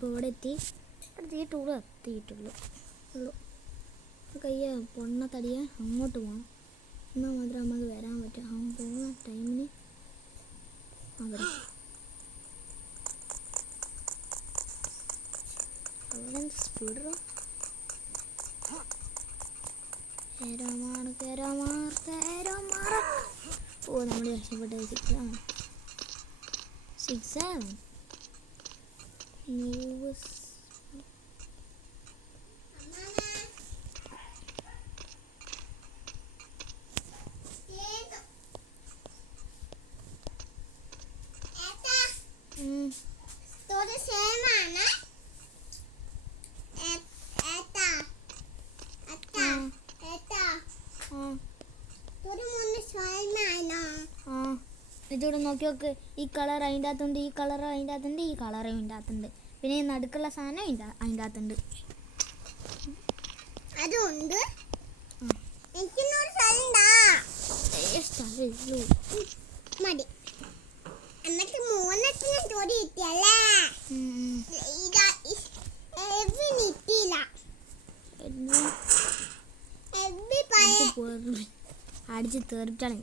അപ്പോൾ ഇവിടെ എത്തിയിട്ടുള്ളൂ കയ്യ പൊണ്ണ തടിയെ അങ്ങോട്ട് പോകണം. എന്നാൽ മാത്രമേ നമുക്ക് വരാൻ പറ്റും. അവൻ പോകുന്ന ടൈമിന് അവിടെ സ്പീഡ് ഓ നമ്മൾ രക്ഷപ്പെട്ടത് 6-7 ന്യൂസ് ഇതോടെ നോക്കി നോക്ക്. ഈ കളർ അതിൻ്റെ അകത്തുണ്ട്, ഈ കളർ അതിൻ്റെ അകത്തുണ്ട്, ഈ കളറും ഇതിൻ്റെ അകത്തുണ്ട്. പിന്നെ ഈ നടുക്കുള്ള സാധനം അതിൻ്റെ അകത്തുണ്ട്. അതുകൊണ്ട് മതി. എന്നിട്ട് 3 ജോഡി കിട്ടിയല്ലേ? അടിച്ച് തീർപ്പിച്ചാണ്.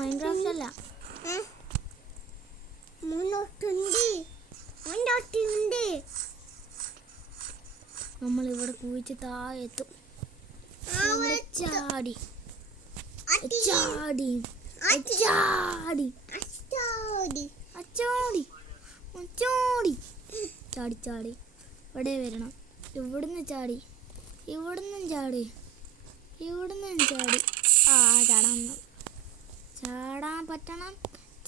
മൈൻക്രാഫ്റ്റ് അല്ല, നമ്മളിവിടെ കുഴിച്ച് താഴെത്തും. ചാടി ചാടി ചാടി ചാടി ചാടി ചാടി ചാടി ഇവിടെ വരണം. ഇവിടുന്ന് ചാടി, ഇവിടുന്നും ചാടി, ഇവിടുന്നും ചാടി. ചാടാൻ പറ്റണം,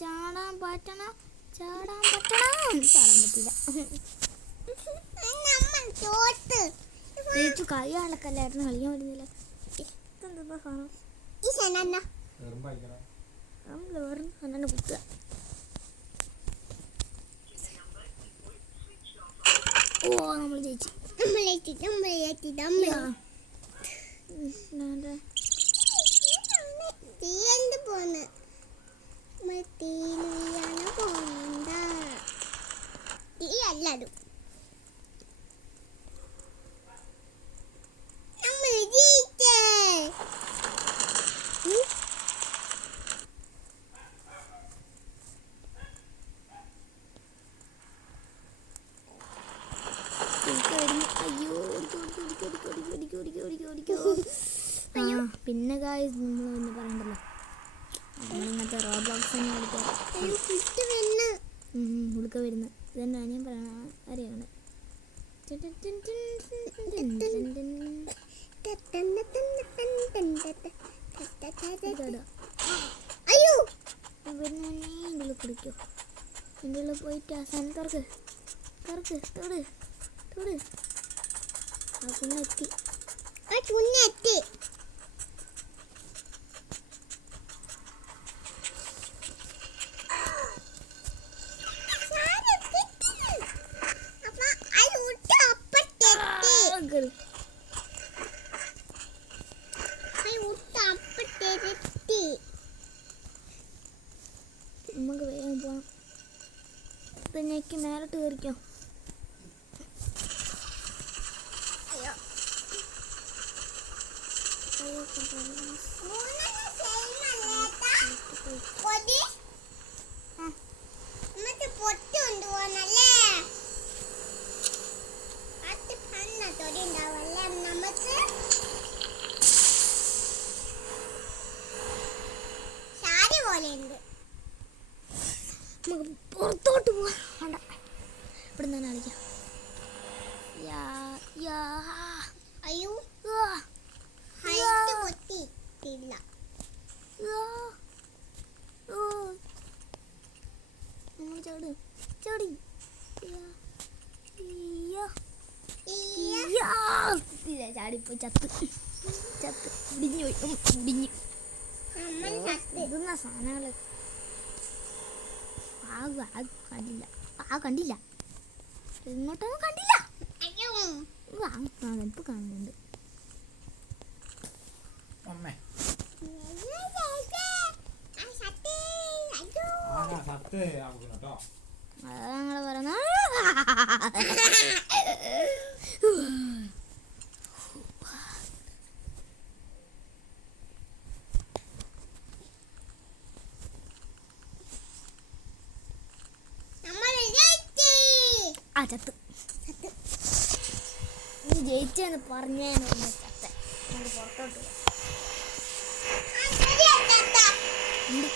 ചാടാൻ പറ്റണം, ചാടാൻ പറ്റണം. ചാടാൻ പറ്റില്ല. ചേച്ചു കളിയാളക്കല്ലായിരുന്നു, കളിക്കാൻ പറ്റുന്നില്ല. ഇതെന്താ സാധനം? വേറെ കുത്തുക. ഓ നമ്മൾ ജയിച്ചു. എല്ലാരും പിന്നെ ഗായ്സ് നമ്മളൊന്നും പറയണ്ടല്ലോ, നമ്മളിങ്ങനത്തെ റോബ്ലോക്സ് തന്നെ ഉടുക്ക വരുന്ന ഇതന്നെ ഞാൻ പറയണ അറിയാണ്. അയ്യോ ഇതിൽ കുടിക്കോ? എൻ്റെ ഉള്ളിൽ പോയിട്ട് ആ സാധനം തുറക്ക് തൊട് തൊട്. ആ കുഞ്ഞെത്തി. നമുക്ക് വേഗം പോവാം. ഇതെനിക്ക് നേരിട്ട് കയറിക്കാം. നമുക്ക് പുറത്തോട്ട് പോവാം. വേണ്ട, ഇവിടെ നിന്ന് തന്നെ കളിക്കാം. അയ്യോ ചാടി ചാടി ചാടിപ്പോ ചത്ത് ഇടിഞ്ഞു പോയി. ഇടുന്ന സാധനങ്ങള് കണ്ടില്ല, കണ്ടില്ല, ഇങ്ങോട്ടൊന്നും കണ്ടില്ല. ഇപ്പൊ കാണുന്നുണ്ട്. അമ്മേ കേട്ടോ. അതാ ഞങ്ങള് പറയുന്ന ആ ചത്ത് നീ ജയിച്ചെന്ന് പറഞ്ഞേ ചത്ത പുറത്തോട്ട് ഉണ്ട്.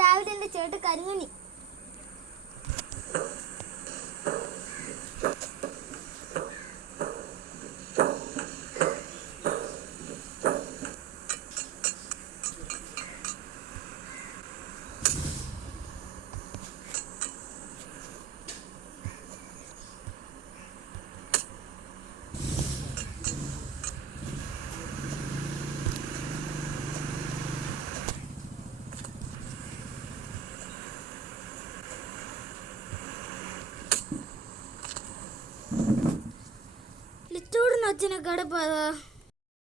രാവിലെ എൻ്റെ ചേട്ട് കരിങ്ങണി. ലിച്ചോടിന് അച്ഛനെ കടപ്പാതാ.